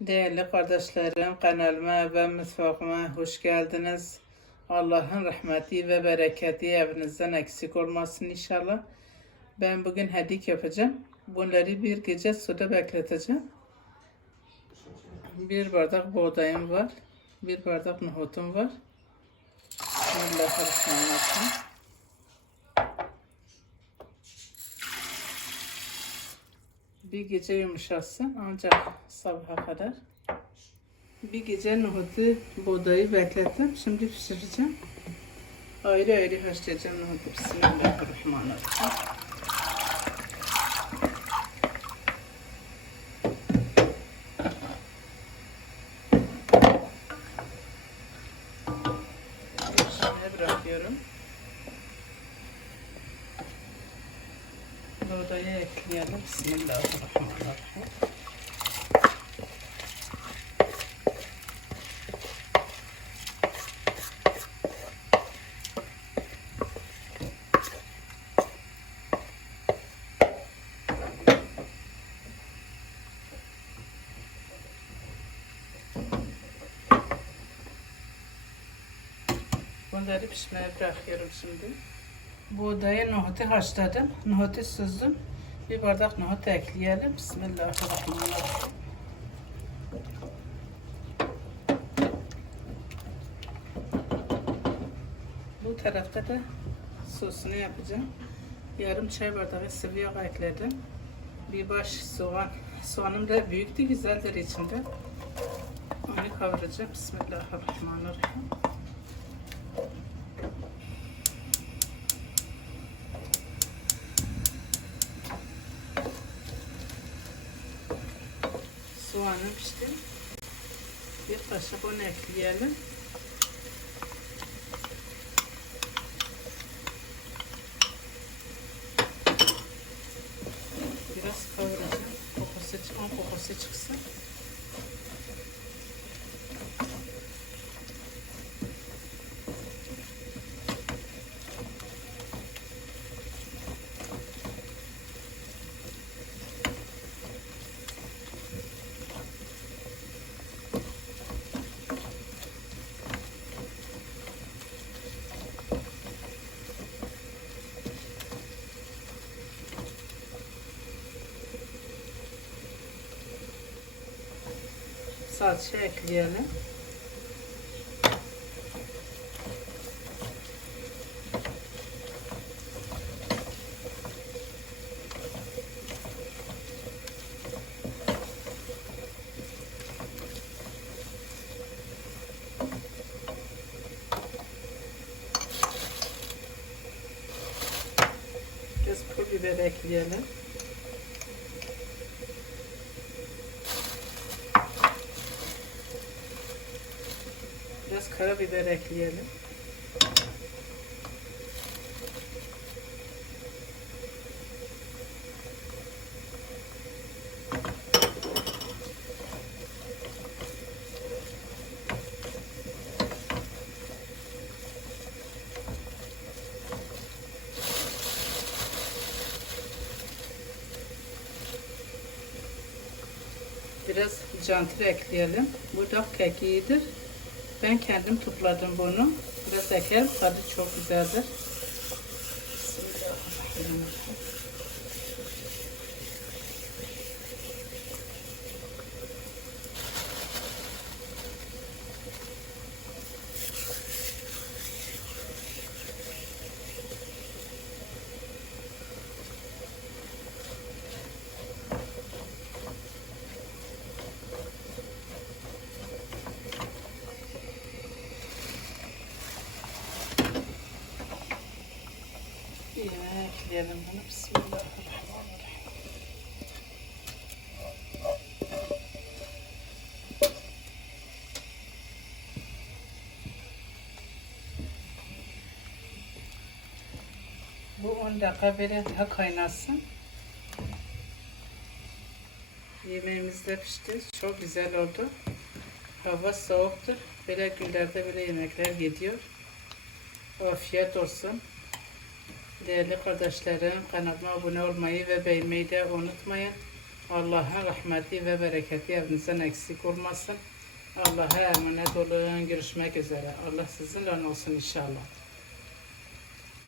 Değerli kardeşlerim, kanalıma ve mutfağıma hoş geldiniz. Allah'ın rahmeti ve bereketi evinizden eksik olmasın inşallah. Ben bugün hedik yapacağım. Bunları bir gece suda bekleteceğim. Bir bardak buğdayım var. Bir bardak nohutum var. Bismillahirrahmanirrahim. Bir gece yumuşasın ancak sabaha kadar. Bir gece nohutu, buğdayı beklettim. Şimdi pişireceğim. Ayrı ayrı haşlayacağım nohutu. Bismillahirrahmanirrahim. Pişmeye bırakıyorum. Buğdayı ekleyelim. Bismillahirrahmanirrahim. Bunları pişmeye bırakıyorum şimdi. Buğdayı nohutu haşladım. Nohutu süzdüm. Bir bardak nohut ekleyelim. Bismillahirrahmanirrahim. Bu tarafta da sosunu yapacağım. Yarım çay bardağı sıvı yağ ekledim. Bir baş soğan. Soğanım da büyüktü, güzeldir içinde. Onu kavuracağım. Bismillahirrahmanirrahim. Soğanım pişti. Bir kaşık onu ekleyelim. Biraz kavuracağım. Kokusu, çıkan kokusu çıksın. Salça ekleyelim. Biraz pul biber ekleyelim. Karabiber ekleyelim. Biraz cantır ekleyelim. Bu da kekiğidir. Ben kendim topladım bunu. Biraz ekerim. Tadı çok güzeldir. Bismillahirrahmanirrahim. Ekleyelim bunu. Bismillahirrahmanirrahim. Bu 10 dakika böyle daha kaynasın. Yemeğimiz de pişti. Çok güzel oldu. Hava soğuktur. Böyle günlerde böyle yemekler gidiyor. Afiyet olsun. Değerli kardeşlerim kanalıma abone olmayı ve beğenmeyi de unutmayın. Allah'ın rahmeti ve bereketi evinizden eksik olmasın. Allah'a emanet olun. Görüşmek üzere. Allah sizinle olsun inşallah.